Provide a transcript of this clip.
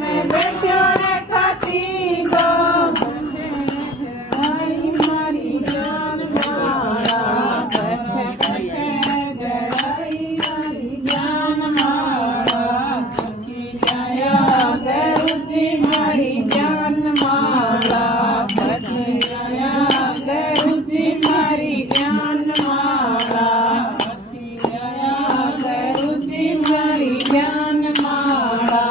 मैं बैठो रे खाती गो आई मारी जान मारा बैठे बैठे जराई मारी जान मारा की जाया गरुजी मारी जान मारा बैठे जाया गरुजी मारी जान मारा की जाया गरुजी मारी जान मारा.